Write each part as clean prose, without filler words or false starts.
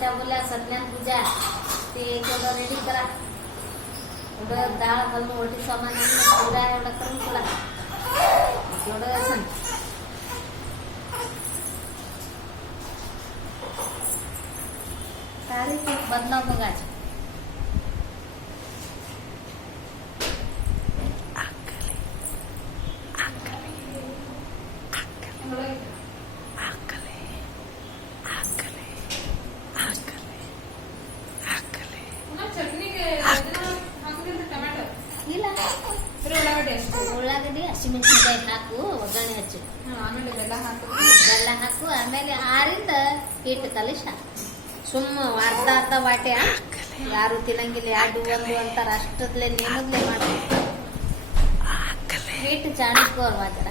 त्या बोलल्या सत्यनारायण पूजा ते तेवढं रेडी करा, एवढं डाळ घालून वरती सामान आणून पुरा एवढं करून सोडा तेवढं असं तारीख बदलाव बघायचं. ಉಳ್ಳಾಗಡ್ಡಿ ಹಸಿಮೆಣಸಿನಕಾಯಿ ಹಾಕು, ಒಗ್ಗರಣೆ ಹಚ್ಚು, ಆಮೇಲೆ ಬೆಲ್ಲ ಹಾಕು, ಆಮೇಲೆ ಆರಿಂದ ಹಿಟ್ಟು ಕಲಿಸ ಸುಮ್ಮ ಅರ್ಧ ಅರ್ಧ ವಾಟೆ ಯಾರು ತಿನ್ನಂಗಿಲ್ಲ, 2-1 ಅಂತಾರ ಅಷ್ಟದ್ಲೆ ನಿಮಗ್ಲೆ ಮಾಡ್ಬೇಕು. ಹಿಟ್ಟು ಚಾಣಿಸ್ಕೋರ್ ಮಾತ್ರ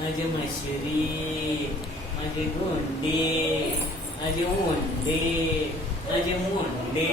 माझे मशरी, माझे गोंडे, माझे ओंडे, माझे मोंडे.